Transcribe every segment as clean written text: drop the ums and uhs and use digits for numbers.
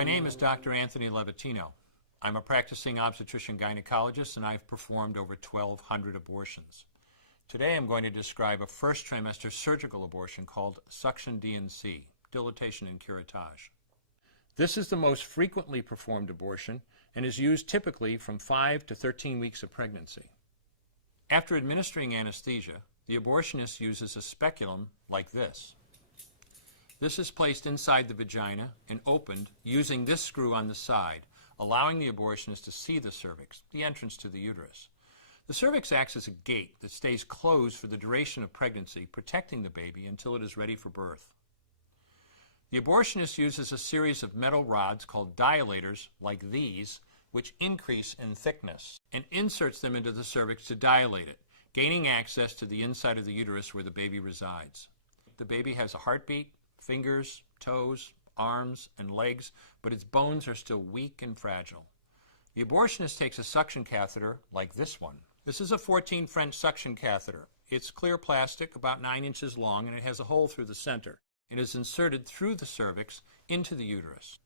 My name is Dr. Anthony Levatino. I'm a practicing obstetrician-gynecologist, and I've performed over 1,200 abortions. Today I'm going to describe a first trimester surgical abortion called suction D&C, dilatation and curettage. This is the most frequently performed abortion and is used typically from 5 to 13 weeks of pregnancy. After administering anesthesia, the abortionist uses a speculum like this. This is placed inside the vagina and opened using this screw on the side, allowing the abortionist to see the cervix, the entrance to the uterus. The cervix acts as a gate that stays closed for the duration of pregnancy, protecting the baby until it is ready for birth. The abortionist uses a series of metal rods called dilators, like these, which increase in thickness, and inserts them into the cervix to dilate it, gaining access to the inside of the uterus where the baby resides. The baby has a heartbeat, fingers, toes, arms, and legs, but its bones are still weak and fragile. The abortionist takes a suction catheter like this one. This is a 14 French suction catheter. It's clear plastic, about 9 inches long, and it has a hole through the center. It is inserted through the cervix into the uterus.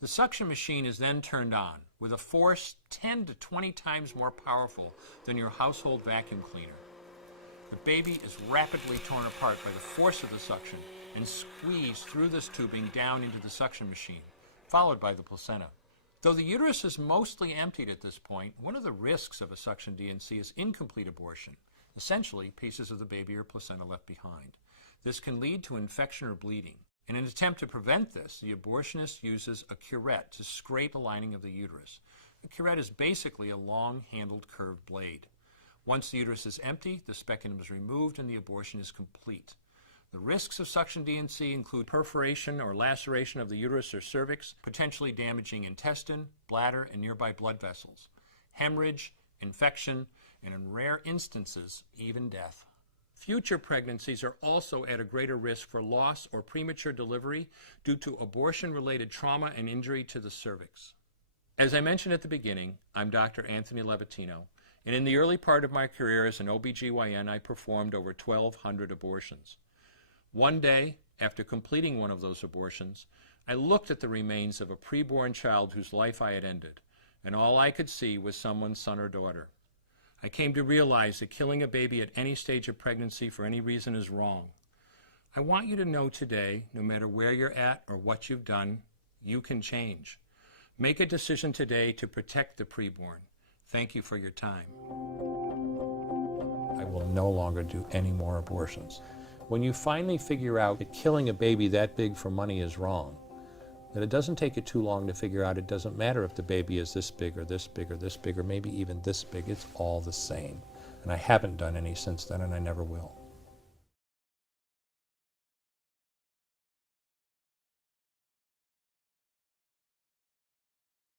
The suction machine is then turned on with a force 10 to 20 times more powerful than your household vacuum cleaner. The baby is rapidly torn apart by the force of the suction and squeezed through this tubing down into the suction machine, followed by the placenta. Though the uterus is mostly emptied at this point, one of the risks of a suction D&C is incomplete abortion, essentially pieces of the baby or placenta left behind. This can lead to infection or bleeding. In an attempt to prevent this, the abortionist uses a curette to scrape a lining of the uterus. A curette is basically a long-handled curved blade. Once the uterus is empty, the speculum is removed and the abortion is complete. The risks of suction D&C include perforation or laceration of the uterus or cervix, potentially damaging intestine, bladder, and nearby blood vessels, hemorrhage, infection, and in rare instances, even death. Future pregnancies are also at a greater risk for loss or premature delivery due to abortion-related trauma and injury to the cervix. As I mentioned at the beginning, I'm Dr. Anthony Levatino, and in the early part of my career as an OBGYN, I performed over 1,200 abortions. One day, after completing one of those abortions, I looked at the remains of a preborn child whose life I had ended, and all I could see was someone's son or daughter. I came to realize that killing a baby at any stage of pregnancy for any reason is wrong. I want you to know today, no matter where you're at or what you've done, you can change. Make a decision today to protect the preborn. Thank you for your time. I will no longer do any more abortions. When you finally figure out that killing a baby that big for money is wrong, that it doesn't take you too long to figure out it doesn't matter if the baby is this big or this big or this big or maybe even this big, it's all the same. And I haven't done any since then, and I never will.